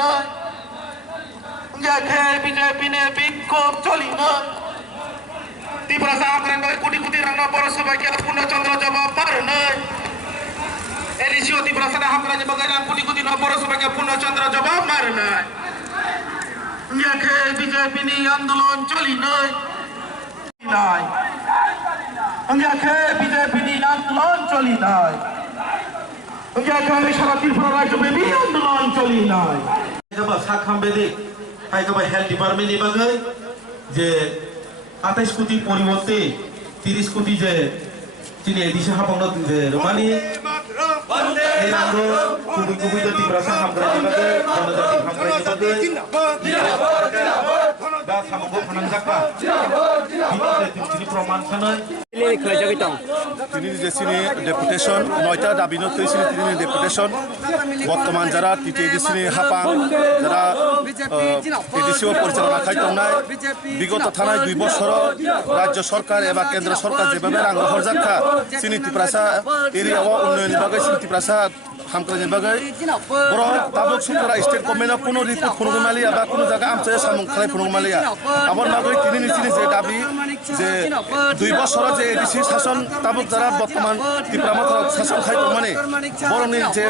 নয় বিজেপি নে বিক্ষোভ চলি নয় ত্রিপুরা আক্রান্ত কোটি কোটি রান্না পৌরসভাকে পূর্ণচন্দ্র জবাব পার নয় এলিশিও ত্রিপুরা হামরাজ বাগান কোটি কোটি পৌরসভাকে পূর্ণচন্দ্র জবাব মার নয় বিজেপি নি আন্দোলন চলি নয় বিজেপি নি আন্দোলন চলি নয় সারা ত্রিপুরা রাজ্যব্যাপী আন্দোলন চলি নয় সাক্ষাম বেদিক হেলথ ডিপার্টমেন্ট বাগৈ যে 28 কোটি পরিবর্তে 30 কোটি যে তিনি এডিসি হাফাংনো যে রমানি এই নামো কুবুই কুবুই জাতি ভাষা হামগ্রানি বাগৈ জনজাতি হামগ্রানি বাগৈ दा सामगो फानांजाका তিনি প্রমাণ খানায় তিনি যে সিনি ডেপুটেশন 9টা দাবিনো তৈছিনি তিনি ডেপুটেশন বর্তমান যারা টিটিএডিসিনি হাপাং যারা এডিসিও পরিচালনা খাইতংনায় বিগত থানায় 2 বছর রাজ্য সরকার এবং কেন্দ্র সরকার যেভাবে রাং হরজাখা সিনি ত্রিপুরাসা এরিয়া উন্নয়ন বাগৈ সিনি ত্রিপুরাসা হামক্রানি বাগৈ বড় তাবক সুতরা স্টেট গভর্নমেন্ট কোনো রিপোর্ট ফুনুমালিয়া বা কোনো জায়গা আমচে সামং খালাই ফুনুমালিয়া আবার বাগৈ তিনি নিচিনি যে দাবি যে 2 বছর যে এডিসি শাসন তাবক যারা বর্তমান ত্রিপুরা মাথার শাসন খাইতো মানে বরং যে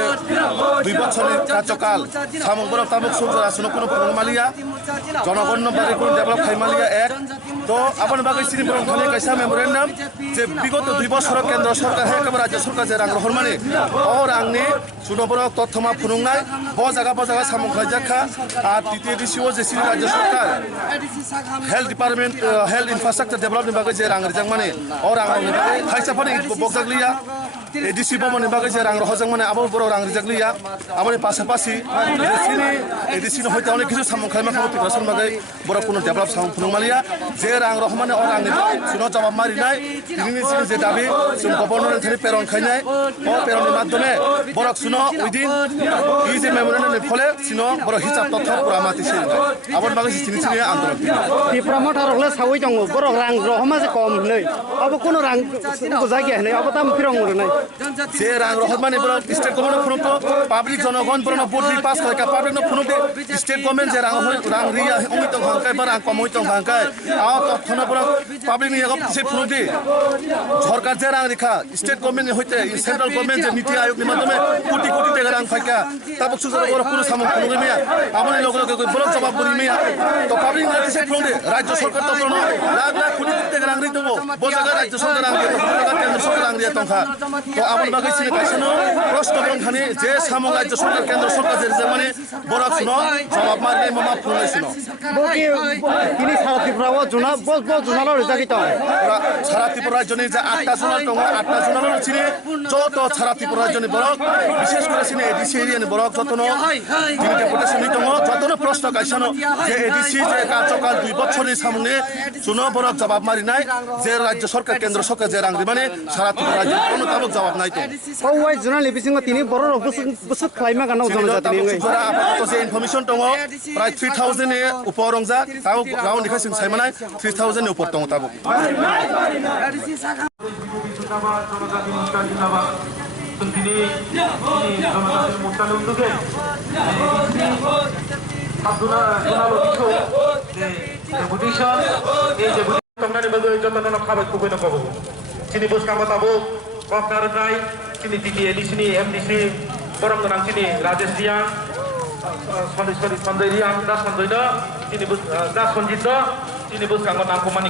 2 বছরের কার্যকাল সামং বড় তাবক সুতরা আসলে কোনো ফুনুমালিয়া জনগণ বাগৈ কোনো ডেভেলপ খাইমালিয়া এক তো আবার বাগৈ সিনি বরং খালি কাইসা মেমোরেন্ডাম যে বিগত 2 বছর কেন্দ্র সরকার একেবারে রাজ্য সরকার যে রাং রহর মানে ও রাংনি সুনবরক তথ্যমা ফুনুংনাই ব জায়গা সামং খাইজাখা আর টিটিএডিসিও যে সিনি রাজ্য সরকার health department health infrastructure development বাগৈ যে রাং রিজাং মানে ও রাং বাগৈ খাইসাফানি বকজাগলিয়া এডিসি বমনি বাগৈ যে রাং রহজাং মানে আবার বড় রাং রিজাগলিয়া আমার পাশাপাশি সিনি এডিসি হইতে অনেক কিছু সামং খাইমা খামতি প্রশাসন বাগৈ বড় কোনো ডেভেলপ সামং ফুনুংমালিয়া যে রাং রহমানে ও রাং সুনো জবাব মারিনাই তিনি সিনি যে দাবি সুন গভর্নর থেকে প্রেরণ খাইনাই ও প্রেরণের মাধ্যমে বড় সুনো উইদিন ই যে মেমোরেন্ডামের ফলে সিনো বড় হিসাব তথ্য পুরা মাতিছে আবার বাগৈ সিনি সিনি আন্দোলন ত্রিপুরা মাথার হলে সাউই দङ বড় রাং রহমা যে কম नै अब কোনো রাং জায়গা নাই अब তাম ফিরং নাই যে রাং রহমানে বড় স্টেট গভর্নমেন্ট ফুনুটো পাবলিক জনগণ বড় বোর্ড পাস করে পাবলিক ন ফুনুটো স্টেট গভর্নমেন্ট যে রাং রিয়া অমিত ভাঙ্কাই বা রাং কমইত ভাঙ্কাই আ তথ্য ন বড় পাবলিক নিয়ে সে ফুনুটি সরকার যে রাং রেখা স্টেট গভর্নমেন্ট হইতে সেন্ট্রাল গভর্নমেন্ট যে নীতি আয়োগের মাধ্যমে কোটি কোটি টাকা রাং ফাইকা তারপর সুযোগ বড় কোনো সামং ফুনুগে মিয়া আমার লগে লগে বড় জবাব করি মিয়া তো পাবলিক নিয়ে সে ফুনুটি রাজ্য সরকার তো কোনো লাখ লাখ কোটি কোটি টাকা রাং রি দেবো বজাগা রাজ্য সরকার রাং দিয়ে কেন্দ্র সরকার রাং দিয়ে তংখা তো আমার বাগৈ সিনি কাইসানো প্রশ্ন বংখানি যে সামং রাজ্য সরকার কেন্দ্র সরকার যে মানে বড় শুনো জবাব মারি মামা ফুনাইছিনো বকি তিনি সারা ত্রিপুরা জুনা বস জুনালো রিজাকিত সারা ত্রিপুরা রাজ্যনি যে 8টা জুনাল দङ 8টা জুনালো চিনি যত সারা ত্রিপুরা রাজ্যনি বড় বিশেষ করে চিনি এডিসি এরিয়ানি বড় যতনো তিনি ডেপুটেশন দङ যতনো প্রশ্ন কাইসানো যে এডিসি যে কার্যকাল 2 বছরের সামনে শুনো বড় জবাব মারি নাই যে রাজ্য সরকার কেন্দ্র সরকার যে রাং মানে সারা ত্রিপুরা রাজ্য কোনো তাবক জবাব নাই তো ওই জুনাল লিপিসিং তিনি বড় বস খাইমা গানাও জনজাতি আপাতত যে ইনফরমেশন দङ প্রায় 3000 এ উপর রংজা তাও রাউন্ড লিখাইছিন সাইমানাই 3000 এ উপর দङ তাবক sini bos kamu tahu Kopnar Rai sini di sini MDC orang orang sini Rajesh Dian Sonderian Das Sondoida sini bos Das Sonjito sini bos kamu nangkumani